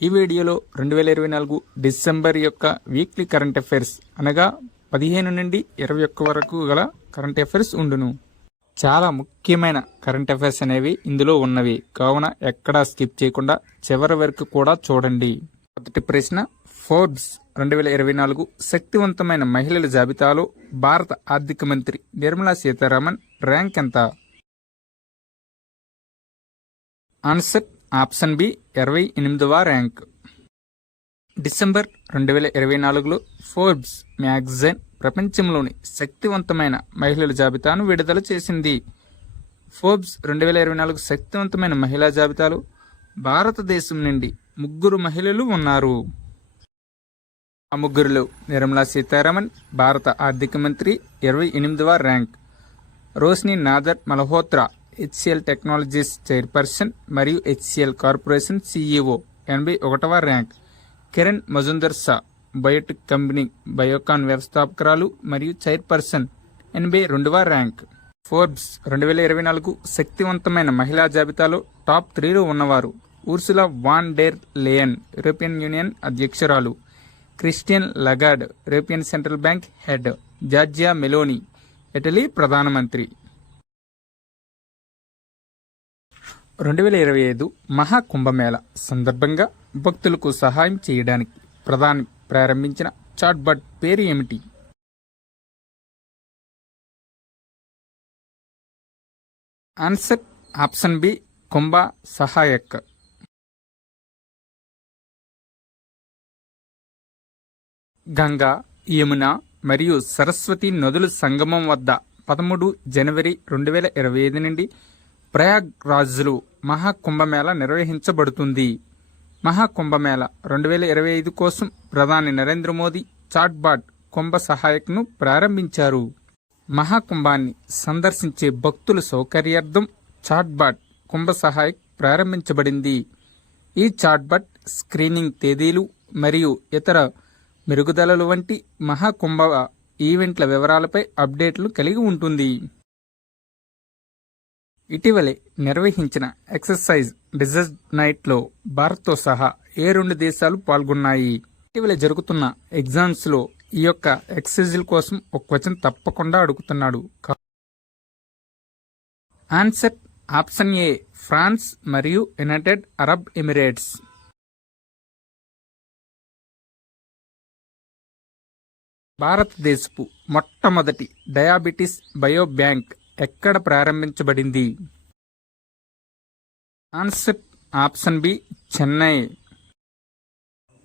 ఈ వీడియోలో 2024 డిసెంబర్ యొక్క వీక్లీ కరెంట్ అఫైర్స్ అనగా 15 నుండి 21 వరకు గల కరెంట్ అఫైర్స్ ఉండును. చాలా ముఖ్యమైన కరెంట్ అఫైర్స్ అనేవి ఇందులో ఉన్నవి కావున ఎక్కడా స్కిప్ చేయకుండా చివరి వరకు కూడా చూడండి. మొదటి ప్రశ్న, ఫోర్బ్స్ 2024 శక్తివంతమైన మహిళల జాబితాలో భారత ఆర్థిక మంత్రి నిర్మలా సీతారామన్ ర్యాంక్ ఎంత? ఆన్సర్ ఆప్షన్ బి 28వ ర్యాంక్. డిసెంబర్ 2024లో ఫోర్బ్స్ మ్యాగజైన్ ప్రపంచంలోని శక్తివంతమైన మహిళల జాబితాను విడుదల చేసింది. ఫోర్బ్స్ 2024 శక్తివంతమైన మహిళా జాబితాలో భారతదేశం నుండి 3 మహిళలు ఉన్నారు. ఆ ముగ్గురులో నిర్మలా సీతారామన్ భారత ఆర్థిక మంత్రి 28వ rank, Roshni Nadar Malhotra HCL technologies chairperson మరియు హెచ్సిఎల్ కార్పొరేషన్ సిఇఓ 81వ rank, Kiran Mazumdar Shaw biotech company Biocon వ్యవస్థాపకురాలు మరియు చైర్పర్సన్ 82వ ర్యాంక్. ఫోర్బ్స్ 2024 శక్తివంతమైన మహిళా జాబితాలో టాప్ 3లో ఉన్నవారు Ursula von der Leyen European union అధ్యక్షురాలు, Christine Lagarde European central bank head, Giorgia Meloni Italy ప్రధానమంత్రి. 2025 మహాకుంభమేళ సందర్భంగా భక్తులకు సహాయం చేయడానికి ప్రధాని ప్రారంభించిన చాట్బాట్ పేరు ఏమిటి? ఆన్సర్ ఆప్షన్ బి కుంభ సహాయక్. గంగా, యమున మరియు సరస్వతి నదుల సంగమం వద్ద 13 జనవరి 2025 నుండి ప్రయాగ్రాజ్లో మహాకుంభమేళ నిర్వహించబడుతుంది. మహాకుంభమేళ 2025 కోసం ప్రధాని నరేంద్ర మోదీ చాట్బాట్ కుంభ సహాయక్ను ప్రారంభించారు. మహాకుంభాన్ని సందర్శించే భక్తుల సౌకర్యార్థం చాట్బాట్ కుంభ సహాయక్ ప్రారంభించబడింది. ఈ చాట్బాట్ స్క్రీనింగ్ తేదీలు మరియు ఇతర మెరుగుదలలు వంటి మహాకుంభ ఈవెంట్ల వివరాలపై అప్డేట్లు కలిగి ఉంటుంది. ఇటీవలే నిర్వహించిన ఎక్సర్సైజ్ డిజర్ట్ నైట్లో భారత్తో సహా ఏ 2 దేశాలు పాల్గొన్నాయి? ఇటీవలే జరుగుతున్న ఎగ్జామ్స్లో ఈ యొక్క ఎక్సర్సైజ్ కోసం ఒక క్వశ్చన్ తప్పకుండా అడుగుతున్నాడు. ఆన్సర్ ఆప్షన్ ఏ ఫ్రాన్స్ మరియు యునైటెడ్ అరబ్ ఎమిరేట్స్. భారతదేశపు మొట్టమొదటి డయాబెటీస్ బయో బ్యాంక్ ఎక్కడ ప్రారంభించబడింది? Answer option B Chennai.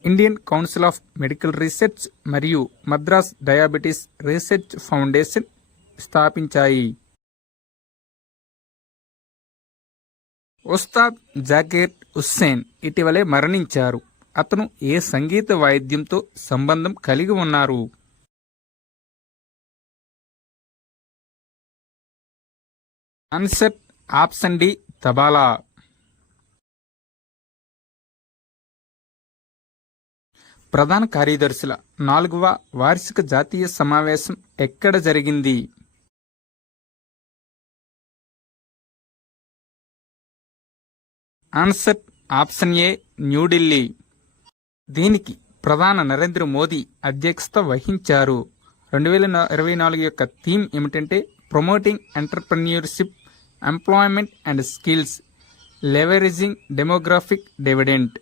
Indian Council of Medical Research మరియు మద్రాస్ డయాబెటీస్ రీసెర్చ్ ఫౌండేషన్ స్థాపించాయి. ఉస్తాద్ జాకీర్ హుస్సేన్ ఇటీవలే మరణించారు. అతను ఏ సంగీత వాయిద్యంతో సంబంధం కలిగి ఉన్నారు? Answer option D tabla. ప్రధాన కార్యదర్శుల 4వ వార్షిక జాతీయ సమావేశం ఎక్కడ జరిగింది? Answer option A New Delhi. దీనికి ప్రధాని నరేంద్ర మోదీ అధ్యక్షత వహించారు. 2024 యొక్క థీమ్ ఏమిటంటే promoting entrepreneurship, employment and skills, leveraging demographic dividend.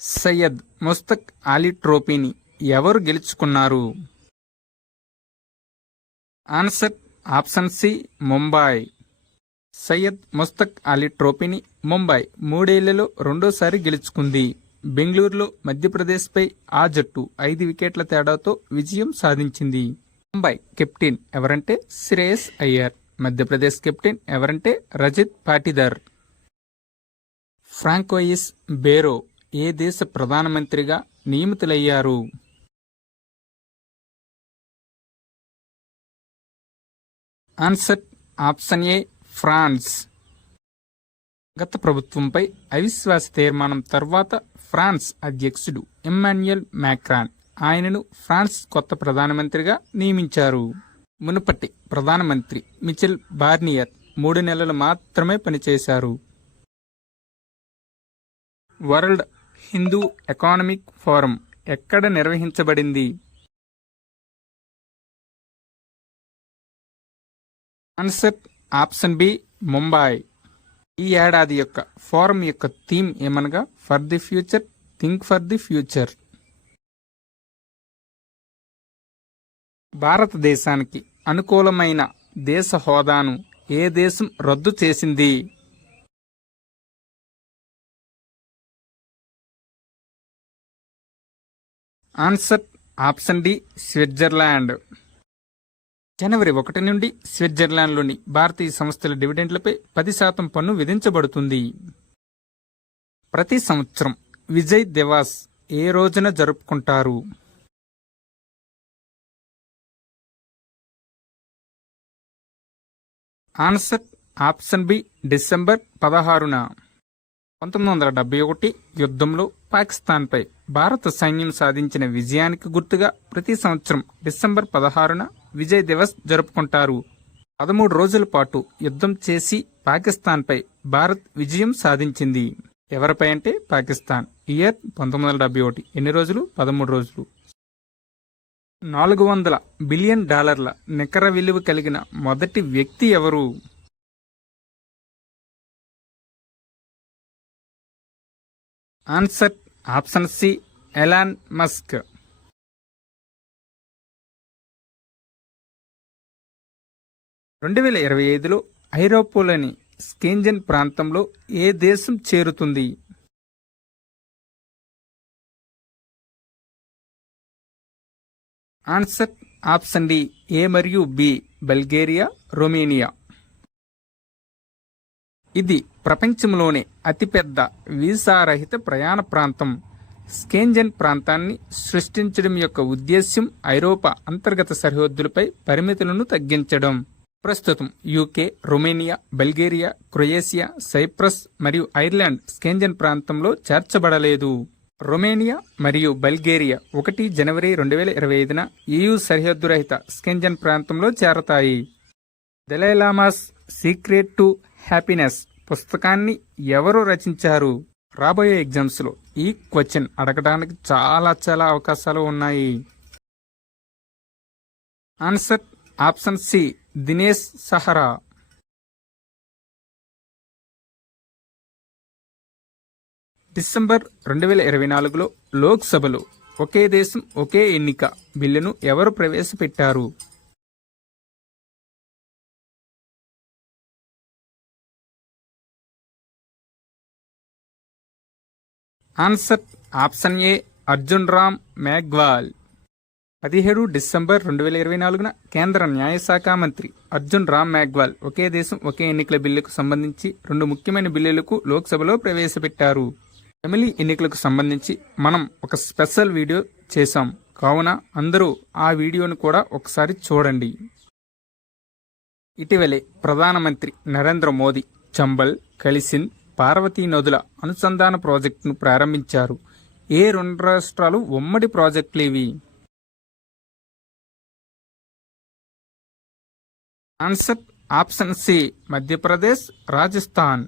Syed Mushtaq Ali ట్రోఫీని ఎవరు గెలుచుకున్నారు? Answer option C Mumbai. Syed Mushtaq Ali ట్రోఫీని ముంబై 3 ఏళ్లలో రెండోసారి గెలుచుకుంది. బెంగళూరులో మధ్యప్రదేశ్పై ఆ జట్టు 5 వికెట్ల తేడాతో విజయం సాధించింది. ముంబై కెప్టెన్ ఎవరంటే శ్రేయస్ అయ్యర్, మధ్యప్రదేశ్ కెప్టెన్ ఎవరంటే రజత్ పాటిదార్. ఫ్రాంకోయిస్ బేరో ఏ దేశ ప్రధానమంత్రిగా నియమితులయ్యారు? Answer option A France. గత ప్రభుత్వంపై అవిశ్వాస తీర్మానం తర్వాత ఫ్రాన్స్ అధ్యక్షుడు ఇమ్మాన్యుయల్ మ్యాక్రాన్ ఆయనను ఫ్రాన్స్ కొత్త ప్రధానమంత్రిగా నియమించారు. మునుపటి ప్రధానమంత్రి మిచెల్ బార్నియర్ 3 నెలలు మాత్రమే పనిచేశారు. వరల్డ్ హిందూ ఎకనామిక్ ఫోరం ఎక్కడ నిర్వహించబడింది? Answer option B, Mumbai. ఈ ఏడాది యొక్క ఫోరం యొక్క థీమ్ ఏమనగా for the future, think for the future. భారతదేశానికి అనుకూలమైన దేశ హోదాను ఏ దేశం రద్దు చేసింది? Answer option D, Switzerland. జనవరి 1 నుండి స్విట్జర్లాండ్లోని భారతీయ సంస్థల డివిడెండ్లపై 10% పన్ను విధించబడుతుంది. ప్రతి సంవత్సరం విజయ్ దివాస్ ఏ రోజున జరుపుకుంటారు? ఆన్సర్ ఆప్షన్ బి, డిసెంబర్ 16న. 1971 యుద్ధంలో పాకిస్తాన్పై భారత సైన్యం సాధించిన విజయానికి గుర్తుగా ప్రతి సంవత్సరం డిసెంబర్ 16న విజయ్ దివస్ జరుపుకుంటారు. 13 రోజుల పాటు యుద్ధం చేసి పాకిస్తాన్పై భారత్ విజయం సాధించింది. ఎవరిపై అంటే పాకిస్తాన్. ఇయర్ 1971. ఎన్ని రోజులు? 13 రోజులు. $400 బిలియన్ నికర విలువ కలిగిన మొదటి వ్యక్తి ఎవరు? Answer option C, Elon Musk. 2025లో ఐరోపాలోని స్కెంజన్ ప్రాంతంలో ఏ దేశం చేరుతుంది? ఆన్సర్ ఆప్షన్ డి, ఏ మరియు బి, బల్గేరియా, రొమేనియా. ఇది ప్రపంచంలోనే అతిపెద్ద వీసారహిత ప్రయాణ ప్రాంతం. స్కెంజన్ ప్రాంతాన్ని సృష్టించడం యొక్క ఉద్దేశ్యం ఐరోపా అంతర్గత సరిహద్దులపై పరిమితులను తగ్గించడం. ప్రస్తుతం UK, Romania, Bulgaria, Croatia, Cyprus మరియు ఐర్లాండ్ స్కెంజన్ ప్రాంతంలో చేర్చబడలేదు. రొమేనియా మరియు బల్గేరియా 1 జనవరి 2025న EU సరిహద్దు రహిత స్కెంజన్ ప్రాంతంలో చేరతాయి. Dalai Lama's secret to happiness పుస్తకాన్ని ఎవరు రచించారు? రాబోయే ఎగ్జామ్స్లో ఈ క్వశ్చన్ అడగడానికి చాలా అవకాశాలు ఉన్నాయి. Answer option C, Dinesh Sahara. December 2024లో లోక్సభలో ఒకే దేశం ఒకే ఎన్నిక బిల్లును ఎవరు ప్రవేశపెట్టారు? Answer option A, Arjun Ram Meghwal. 17 December 2024న కేంద్ర న్యాయశాఖ మంత్రి అర్జున్ రామ్ మేఘ్వాల్ ఒకే దేశం ఒకే ఎన్నికల బిల్లుకు సంబంధించి 2 ముఖ్యమైన బిల్లులకు లోక్సభలో ప్రవేశపెట్టారు. ఎమ్మెల్యే ఎన్నికలకు సంబంధించి మనం ఒక స్పెషల్ వీడియో చేశాం, కావున అందరూ ఆ వీడియోను కూడా ఒకసారి చూడండి. ఇటీవలే ప్రధానమంత్రి నరేంద్ర మోదీ చంబల్, కలిసిన్, పార్వతీ నదుల అనుసంధాన ప్రాజెక్టును ప్రారంభించారు. ఏ 2 రాష్ట్రాలు ఉమ్మడి ప్రాజెక్టులేవి? Answer option C, Madhya Pradesh, Rajasthan.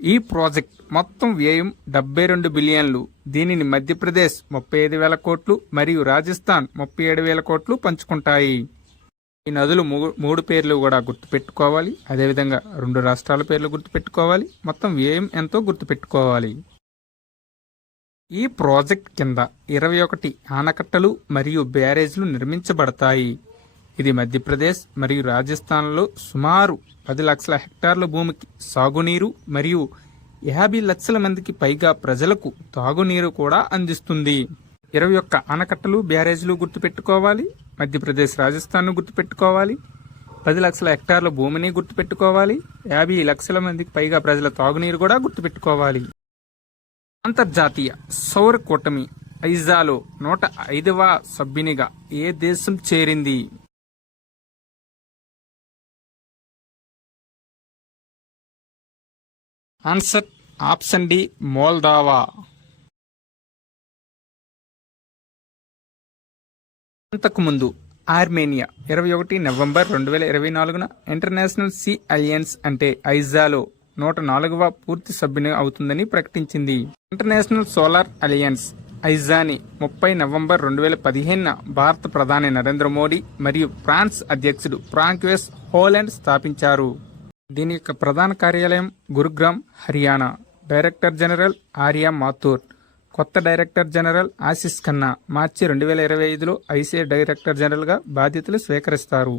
ఈ ప్రాజెక్ట్ మొత్తం వ్యయం 72 బిలియన్లు. దీనిని మధ్యప్రదేశ్ 35,000 కోట్లు మరియు రాజస్థాన్ 37,000 కోట్లు పంచుకుంటాయి. ఈ నదులు 3 పేర్లు కూడా గుర్తుపెట్టుకోవాలి. అదేవిధంగా 2 రాష్ట్రాల పేర్లు గుర్తుపెట్టుకోవాలి. మొత్తం వ్యయం ఎంతో గుర్తుపెట్టుకోవాలి. ఈ ప్రాజెక్ట్ కింద 21 ఆనకట్టలు మరియు బ్యారేజ్లు నిర్మించబడతాయి. ఇది మధ్యప్రదేశ్ మరియు రాజస్థాన్లో సుమారు 10 లక్షల హెక్టార్ల భూమికి సాగునీరు మరియు 50 లక్షల మందికి పైగా ప్రజలకు తాగునీరు కూడా అందిస్తుంది. 21 ఆనకట్టలు, బ్యారేజ్లు గుర్తుపెట్టుకోవాలి. మధ్యప్రదేశ్, రాజస్థాన్ను గుర్తుపెట్టుకోవాలి. 10 లక్షల హెక్టార్ల భూమిని గుర్తుపెట్టుకోవాలి. 50 లక్షల మందికి పైగా ప్రజల తాగునీరు కూడా గుర్తుపెట్టుకోవాలి. అంతర్జాతీయ సౌర కూటమి ఐజాలో 105వ సభ్యునిగా ఏ దేశం చేరింది? Answer option D, Moldova. అంతకుముందు ఆర్మేనియా 21 నవంబర్ 2024న ఇంటర్నేషనల్ సీ అలయన్స్ అంటే ఐజాలో 104వ పూర్తి సభ్యుని అవుతుందని ప్రకటించింది. ఇంటర్నేషనల్ సోలార్ అలయన్స్ ఐజాని 30 నవంబర్ 2015న భారత ప్రధాని నరేంద్ర మోడీ మరియు ఫ్రాన్స్ అధ్యక్షుడు ఫ్రాంక్వెస్ హోలాండ్ స్థాపించారు. దీని యొక్క ప్రధాన కార్యాలయం గురుగ్రామ్, హర్యానా. Director general Arya Mathur. కొత్త డైరెక్టర్ జనరల్ ఆశిష్ ఖన్నా మార్చి 2025లో ఐసీఏ డైరెక్టర్ జనరల్గా బాధ్యతలు స్వీకరిస్తారు.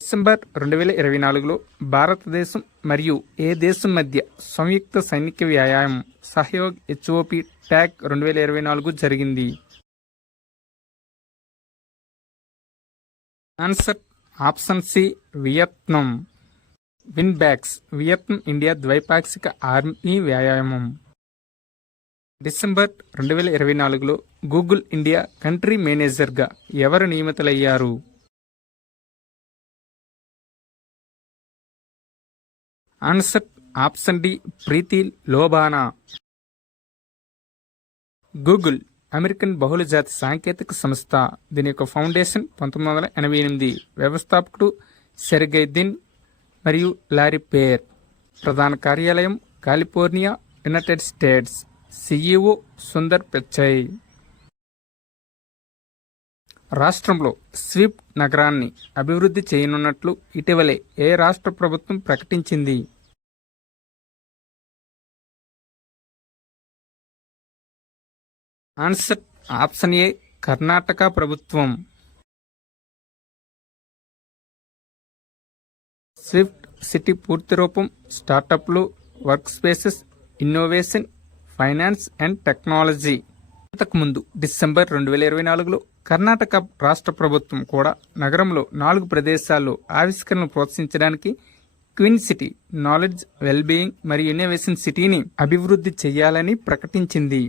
డిసెంబర్ 2024లో భారతదేశం మరియు ఏ దేశం మధ్య సంయుక్త సైనిక వ్యాయామం సహయోగ్ హెచ్ఓపి ట్యాగ్ 2024 జరిగింది. Answer option C Vietnam. Vinbax Vietnam India ద్వైపాక్షిక ఆర్మీ వ్యాయామం. డిసెంబర్ 2024లో గూగుల్ ఇండియా కంట్రీ మేనేజర్గా ఎవరు నియమితులయ్యారు? Answer option D Preeti Lobana. Google American బహుళజాతి సాంకేతిక సంస్థ. దీని యొక్క ఫౌండేషన్ 1988. వ్యవస్థాపకుడు సెర్గెయ్ దిన్ మరియు లారీ పేర్. ప్రధాన కార్యాలయం California, United states. CEO Sundar Pichai. రాష్ట్రంలో స్విఫ్ట్ నగరాన్ని అభివృద్ధి చేయనున్నట్లు ఇటీవలే ఏ రాష్ట్ర ప్రభుత్వం ప్రకటించింది? ఆన్సర్ ఆప్షన్ ఏ కర్ణాటక ప్రభుత్వం. స్విఫ్ట్ సిటీ పూర్తి రూపం స్టార్టప్లు, work spaces, innovation, finance and technology. అంతకుముందు డిసెంబర్ 2024లో కర్ణాటక రాష్ట్ర ప్రభుత్వం కూడా నగరంలో 4 ప్రదేశాల్లో ఆవిష్కరణలు ప్రోత్సహించడానికి క్వీన్ సిటీ, నాలెడ్జ్, వెల్బీయింగ్ మరియు ఇన్నోవేషన్ సిటీని అభివృద్ధి చేయాలని ప్రకటించింది.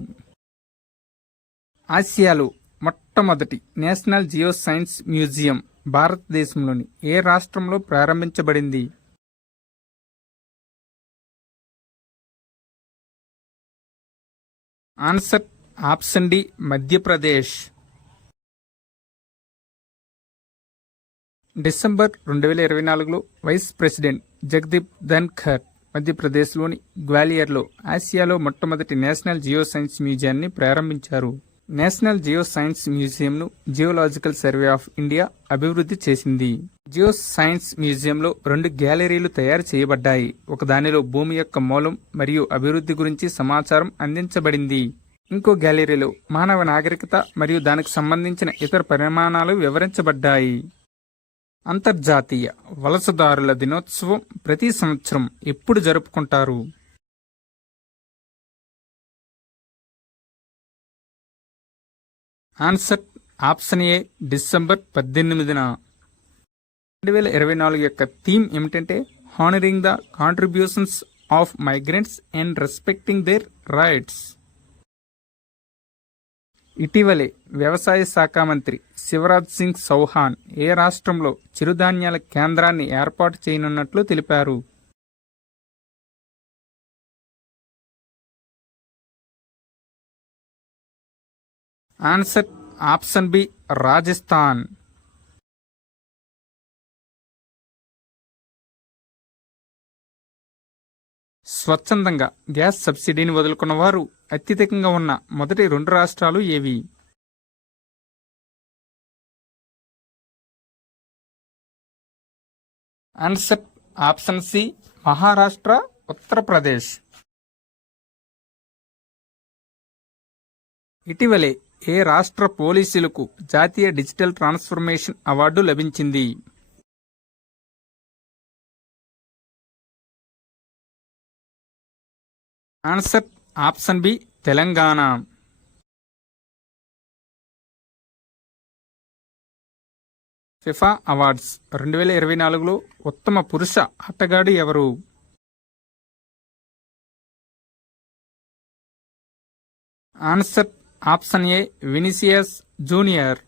ఆసియాలో మొట్టమొదటి నేషనల్ జియో సైన్స్ మ్యూజియం భారతదేశంలోని ఏ రాష్ట్రంలో ప్రారంభించబడింది? Answer option D Madhya Pradesh. December 2024లో వైస్ ప్రెసిడెంట్ జగదీప్ ధన్ఖర్ మధ్యప్రదేశ్లోని గ్వాలియర్లో ఆసియాలో మొట్టమొదటి నేషనల్ జియో సైన్స్ మ్యూజియాన్ని ప్రారంభించారు. నేషనల్ జియో సైన్స్ మ్యూజియంను జియోలాజికల్ సర్వే ఆఫ్ ఇండియా అభివృద్ధి చేసింది. జియో సైన్స్ మ్యూజియంలో 2 గ్యాలరీలు తయారు చేయబడ్డాయి. ఒకదానిలో భూమి యొక్క మూలం మరియు అభివృద్ధి గురించి సమాచారం అందించబడింది. ఇంకో గ్యాలరీలో మానవ నాగరికత మరియు దానికి సంబంధించిన ఇతర పరిమాణాలు వివరించబడ్డాయి. అంతర్జాతీయ వలసదారుల దినోత్సవం ప్రతి సంవత్సరం ఎప్పుడు జరుపుకుంటారు? ఆన్సర్ ఆప్షన్ ఏ డిసెంబర్ 18న. 2024 యొక్క థీమ్ ఏమిటంటే honouring the contributions of migrants and respecting their rights. ఇటీవలే వ్యవసాయ శాఖ మంత్రి శివరాజ్ సింగ్ చౌహాన్ ఏ రాష్ట్రంలో చిరుధాన్యాల కేంద్రాన్ని ఏర్పాటు చేయనున్నట్లు తెలిపారు? Answer option B Rajasthan. స్వచ్ఛందంగా గ్యాస్ సబ్సిడీని వదులుకున్న వారు అత్యధికంగా ఉన్న మొదటి 2 రాష్ట్రాలు ఏవి? Answer option C Maharashtra, Uttar Pradesh. ఇటీవలే ఏ రాష్ట్ర పోలీసులకు జాతీయ డిజిటల్ ట్రాన్స్ఫర్మేషన్ అవార్డు లభించింది? Answer option B Telangana. FIFA awards 2024లో ఉత్తమ పురుష ఆటగాడు ఎవరు? Answer option A Vinicius junior.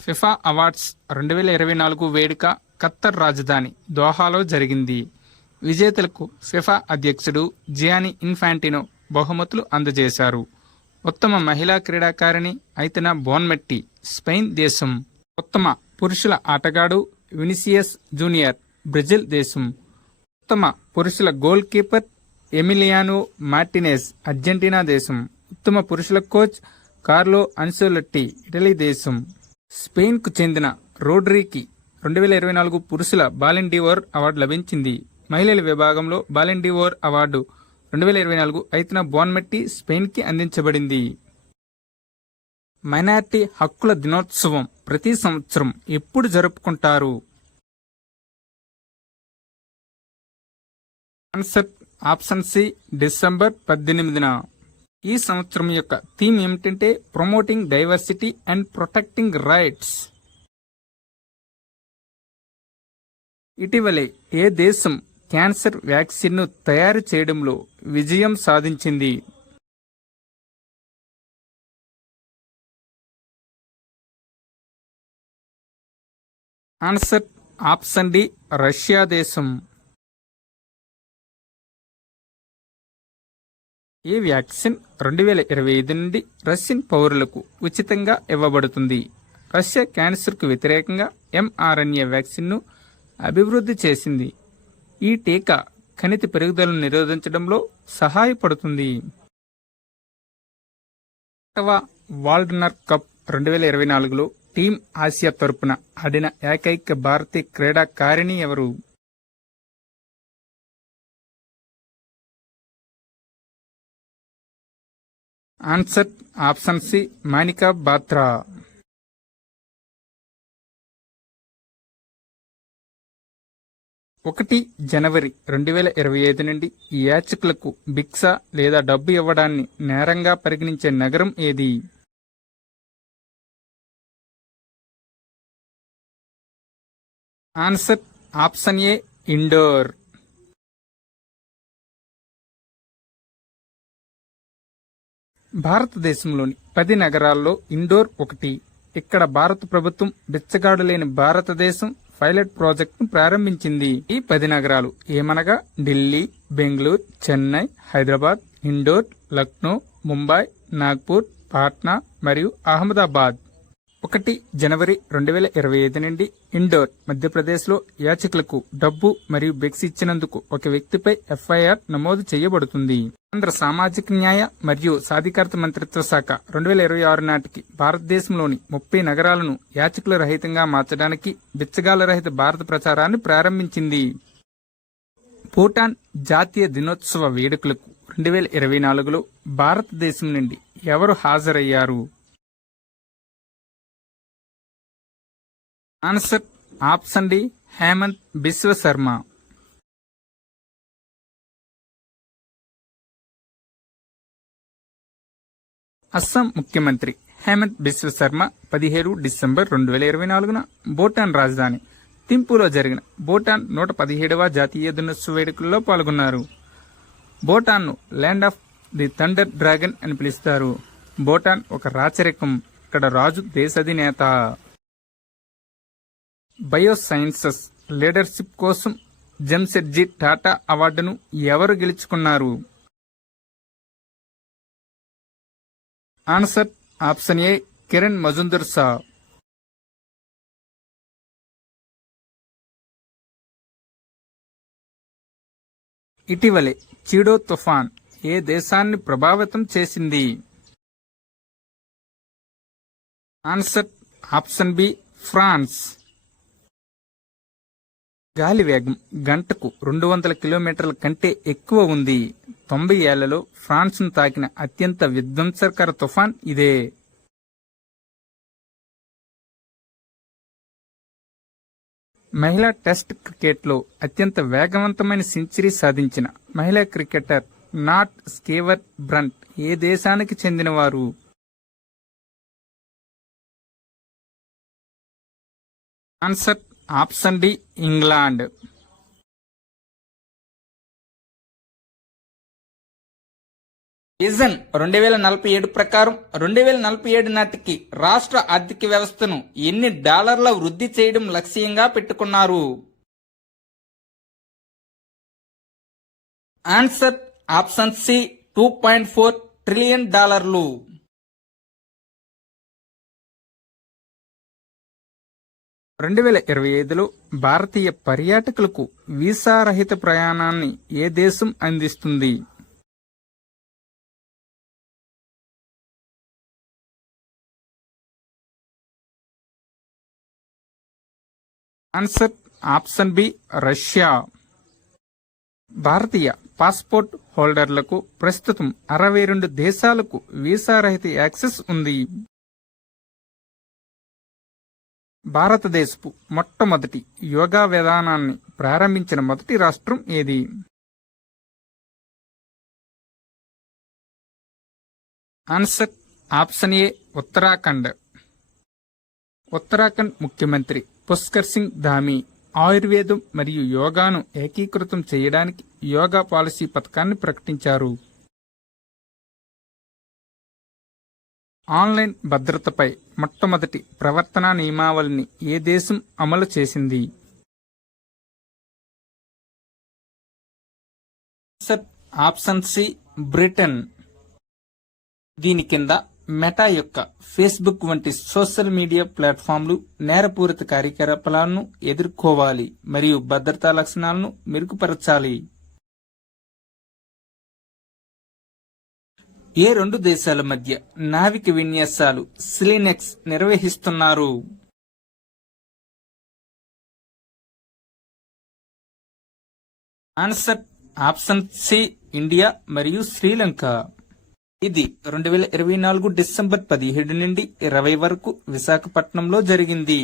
FIFA awards 2024 వేడుక ఖత్తర్ రాజధాని దోహాలో జరిగింది. విజేతలకు ఫిఫా అధ్యక్షుడు జియానీ ఇన్ఫాంటినో బహుమతులు అందజేశారు. ఉత్తమ మహిళా క్రీడాకారిణి ఐతెనా బోన్మెట్టి స్పెయిన్ దేశం. ఉత్తమ పురుషుల ఆటగాడు వినిసియస్ జూనియర్ బ్రెజిల్ దేశం. ఉత్తమ పురుషుల goal keeper Emiliano Martinez Argentina దేశం. ఉత్తమ పురుషుల కోచ్ కార్లో అన్సెలోట్టి ఇటలీ దేశం. స్పెయిన్కు చెందిన రోడ్రీకి 2024 పురుషుల బాలెన్ డిఓర్ అవార్డు లభించింది. మహిళల విభాగంలో బాలెన్ డిఓర్ అవార్డు 2024 ఐతెనా బోన్మెట్టి స్పెయిన్కి అందించబడింది. మైనారిటీ హక్కుల దినోత్సవం ప్రతి సంవత్సరం ఎప్పుడు జరుపుకుంటారు? ఆన్సర్ ఆప్షన్ సి డిసెంబర్ 18న. ఈ సంవత్సరం యొక్క థీమ్ ఏమిటంటే promoting diversity and protecting rights. ఇటీవలే ఏ దేశం క్యాన్సర్ వ్యాక్సిన్ను తయారు చేయడంలో విజయం సాధించింది? ఆన్సర్ ఆప్షన్ డి రష్యా దేశం. ఈ వ్యాక్సిన్ 2025 నుండి రష్యన్ పౌరులకు ఉచితంగా ఇవ్వబడుతుంది. రష్యా క్యాన్సర్కు వ్యతిరేకంగా mRNA వ్యాక్సిన్ను అభివృద్ధి చేసింది. ఈ టీకా కణితి పెరుగుదలను నిరోధించడంలో సహాయపడుతుంది. వాల్డనర్ కప్ 2024లో టీం ఆసియా తరపున ఆడిన ఏకైక భారతీయ క్రీడాకారిణి ఎవరు? Answer option C Manika Batra. 1 జనవరి 2025 నుండి యాచకులకు భిక్ష లేదా డబ్బు ఇవ్వడాన్ని నేరంగా పరిగణించే నగరం ఏది? Answer option A Indore. భారతదేశంలోని 10 నగరాల్లో ఇండోర్ ఒకటి. ఇక్కడ భారత ప్రభుత్వం బిచ్చగాడు లేని భారతదేశం పైలట్ ప్రాజెక్టును ప్రారంభించింది. ఈ 10 నగరాలు ఏమనగా ఢిల్లీ, బెంగళూరు, చెన్నై, హైదరాబాద్, ఇండోర్, లక్నో, ముంబై, నాగ్పూర్, పాట్నా మరియు అహ్మదాబాద్. 1 జనవరి 2025 నుండి ఇండోర్, మధ్యప్రదేశ్లో యాచకులకు డబ్బు మరియు భిక్ష ఇచ్చినందుకు ఒక వ్యక్తిపై ఎఫ్ఐఆర్ నమోదు చేయబడుతుంది. కేంద్ర సామాజిక న్యాయ మరియు సాధికారత మంత్రిత్వ శాఖ 2026 నాటికి భారతదేశంలోని 30 నగరాలను యాచకుల రహితంగా మార్చడానికి బిచ్చగాళ్ల రహిత భారత ప్రచారాన్ని ప్రారంభించింది. భూటాన్ జాతీయ దినోత్సవ వేడుకలకు 2024లో భారతదేశం నుండి ఎవరు హాజరయ్యారు? Answer option D Hemant Biswa Sarma. Assam ముఖ్యమంత్రి హేమంత్ బిశ్వ శర్మ 17 డిసెంబర్ 2024న భూటాన్ రాజధాని థింపులో జరిగిన భూటాన్ 117వ జాతీయ దినోత్సవ వేడుకల్లో పాల్గొన్నారు. భూటాన్ను land of the thunder dragon అని పిలుస్తారు. భూటాన్ ఒక రాచరికం. ఇక్కడ రాజు దేశాధినేత. బయోసైన్సెస్ లీడర్షిప్ కోసం జంషెడ్జీ టాటా అవార్డును ఎవరు గెలుచుకున్నారు? Answer option A Kiran Mazumdar Shaw. ఇటీవలే చీడో తుఫాన్ ఏ దేశాన్ని ప్రభావితం చేసింది? Answer option B France. గాలి వేగం గంటకు 200 కిలోమీటర్ల కంటే ఎక్కువ ఉంది. 90 ఏళ్లలో ఫ్రాన్స్ను తాకిన అత్యంత విధ్వంసకర తుఫాన్ ఇదే. మహిళా టెస్ట్ క్రికెట్లో అత్యంత వేగవంతమైన సెంచరీ సాధించిన మహిళా క్రికెటర్ నాట్ స్కేవర్ బ్రంట్ ఏ దేశానికి చెందినవారు? Answer option D England. Vision 2047 ప్రకారం 2047 నాటికి రాష్ట్ర ఆర్థిక వ్యవస్థను ఎన్ని డాలర్ల వృద్ధి చేయడం లక్ష్యంగా పెట్టుకున్నారు? Answer option C $2.4 trillion. 2025లో భారతీయ పర్యాటకులకు వీసా రహిత ప్రయాణాన్ని ఏ దేశం అందిస్తుంది? Answer option B Russia. భారతీయ పాస్పోర్ట్ హోల్డర్లకు ప్రస్తుతం 62 దేశాలకు వీసా రహిత యాక్సెస్ ఉంది. భారతదేశపు మొట్టమొదటి యోగా విధానాన్ని ప్రారంభించిన మొదటి రాష్ట్రం ఏది? ఆన్సర్ ఆప్షన్ ఏ ఉత్తరాఖండ్. ఉత్తరాఖండ్ ముఖ్యమంత్రి పుష్కర్ సింగ్ ధామీ ఆయుర్వేదం మరియు యోగాను ఏకీకృతం చేయడానికి యోగా పాలసీ పథకాన్ని ప్రకటించారు. ఆన్లైన్ భద్రతపై మొట్టమొదటి ప్రవర్తనా నియమావళిని ఏ దేశం అమలు చేసింది? Option C Britain. దీని కింద మెటా యొక్క ఫేస్బుక్ వంటి సోషల్ మీడియా ప్లాట్ఫామ్లు నేరపూరిత కార్యకలాపాలను ఎదుర్కోవాలి మరియు భద్రతా లక్షణాలను మెరుగుపరచాలి. ఏ రెండు దేశాల మధ్య నావిక విన్యాసాలు సిలినెక్స్ నిర్వహిస్తున్నారు? ఆన్సర్ ఆప్షన్ సి ఇండియా మరియు శ్రీలంక. ఇది 2024 డిసెంబర్ 17 నుండి 20 వరకు విశాఖపట్నంలో జరిగింది.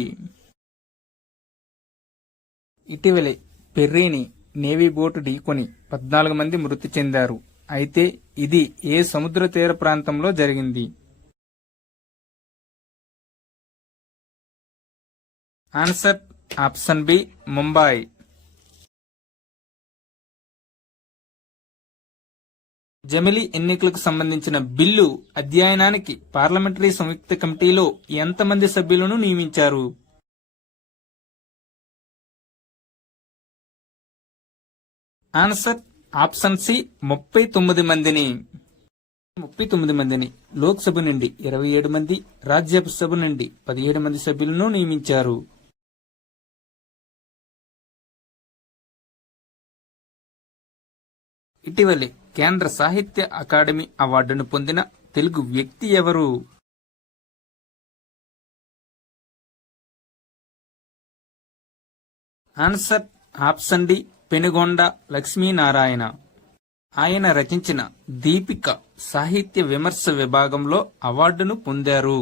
ఇటీవలే పెర్రీని నేవీ బోటు ఢీకొని 14 మంది మృతి చెందారు. అయితే ఇది ఏ సముద్ర తీర ప్రాంతంలో జరిగింది? Answer option B Mumbai. జమిలీ ఎన్నికలకు సంబంధించిన బిల్లు అధ్యయనానికి పార్లమెంటరీ సంయుక్త కమిటీలో ఎంతమంది సభ్యులను నియమించారు? ఆన్సర్ ఆప్షన్ సి 39 మందిని. 39 మందిని లోక్సభ నుండి 27 మంది, రాజ్యసభ నుండి 17 మంది సభ్యులను నియమించారు. ఇటీవలే కేంద్ర సాహిత్య అకాడమీ అవార్డును పొందిన తెలుగు వ్యక్తి ఎవరు? Answer option D Penugonda Lakshminarayana. ఆయన రచించిన దీపిక సాహిత్య విమర్శ విభాగంలో అవార్డును పొందారు.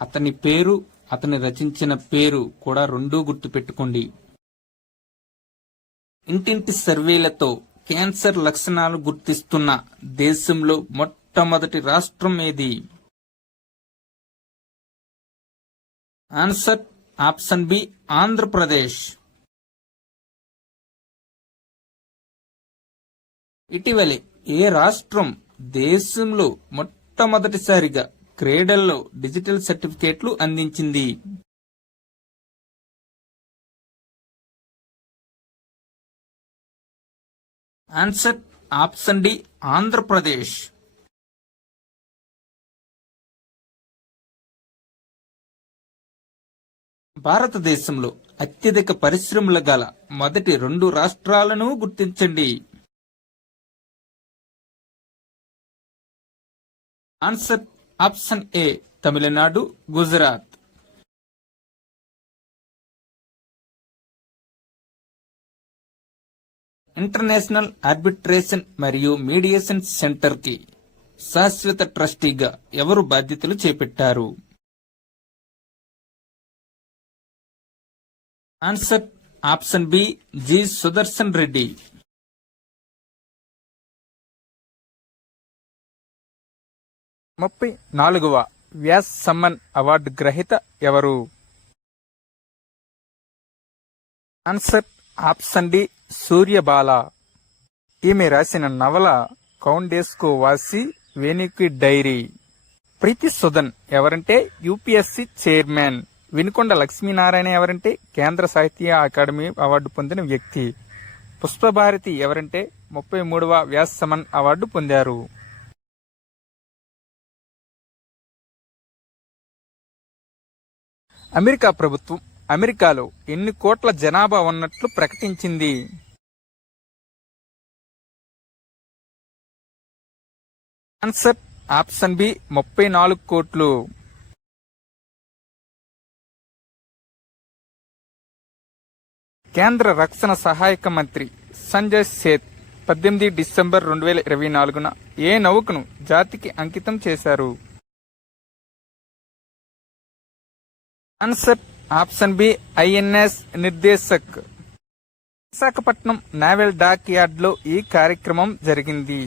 అతని పేరు, అతని రచించిన పేరు కూడా రెండూ గుర్తుపెట్టుకోండి. ఇంటింటి సర్వేలతో క్యాన్సర్ లక్షణాలు గుర్తిస్తున్న దేశంలో మొట్టమొదటి రాష్ట్రం ఏది? Answer option B Andhra Pradesh. ఇటీవలే ఏ రాష్ట్రం దేశంలో మొట్టమొదటిసారిగా క్రీడల్లో డిజిటల్ సర్టిఫికేట్లు అందించింది? Answer option D Andhra Pradesh. భారతదేశంలో అత్యధిక పరిశ్రమలు గల మొదటి 2 రాష్ట్రాలను గుర్తించండి. Answer option A Tamil Nadu, Gujarat. International Arbitration మరియు మీడియేషన్ సెంటర్ కి శాశ్వత ట్రస్టీగా ఎవరు బాధ్యతలు చేపట్టారు? Answer option B G Sudarshan Reddy. 34వ వ్యాస్ సమ్మన్ అవార్డు గ్రహీత ఎవరు? Answer option D Suryabala. ఈమె రాసిన నవల కౌండేస్కో వాసి వేణుకి డైరీ. ప్రీతి సుదన్ ఎవరంటే యూపీఎస్సీ చైర్మన్. వినుకొండ లక్ష్మీనారాయణ ఎవరంటే కేంద్ర సాహిత్య అకాడమీ అవార్డు పొందిన వ్యక్తి. పుష్పభారతి ఎవరంటే 33వ వ్యాస్ సమ్మన్ అవార్డు పొందారు. అమెరికా ప్రభుత్వం అమెరికాలో ఎన్ని కోట్ల జనాభా ఉన్నట్లు ప్రకటించింది? ఆన్సర్ ఆప్షన్ బి 34 కోట్లు. కేంద్ర రక్షణ సహాయక మంత్రి సంజయ్ సేత్ 18 డిసెంబర్ 2024న ఏ నౌకను జాతికి అంకితం చేశారు? Answer option B INS Nirdeshak. Visakhapatnam naval dockyard లో ఈ కార్యక్రమం జరిగింది.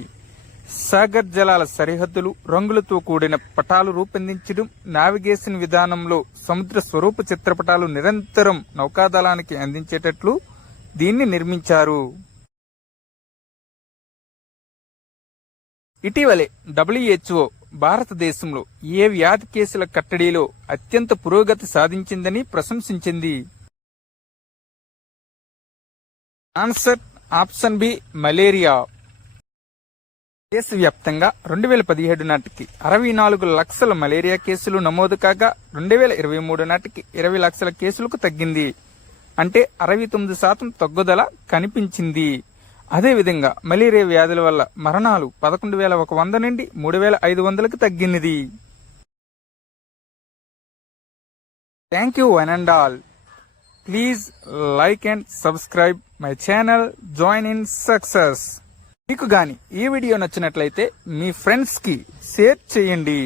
సాగర్ జలాల సరిహద్దులు రంగులతో కూడిన పటాలు రూపొందించడం, నావిగేషన్ విధానంలో సముద్ర స్వరూప చిత్రపటాలు నిరంతరం నౌకాదళానికి అందించేటట్లు దీన్ని నిర్మించారు. ఇటీవలే WHO భారతదేశంలో ఏ వ్యాధి కేసుల కట్టడిలో అత్యంత పురోగతి సాధించిందని ప్రశంసించింది? Answer option B malaria. దేశవ్యాప్తంగా 2017 నాటికి 64 లక్షల మలేరియా కేసులు నమోదు కాగా 2023 నాటికి 20 లక్షల కేసులకు తగ్గింది. అంటే 69% తగ్గుదల కనిపించింది. అదేవిధంగా మలేరియా వ్యాధుల వల్ల మరణాలు 11,100 నుండి 3,500కు తగ్గినది. Thank you one and all. Please like and subscribe my channel join in success. మీకు గాని ఈ వీడియో నచ్చినట్లయితే మీ ఫ్రెండ్స్ కి షేర్ చేయండి.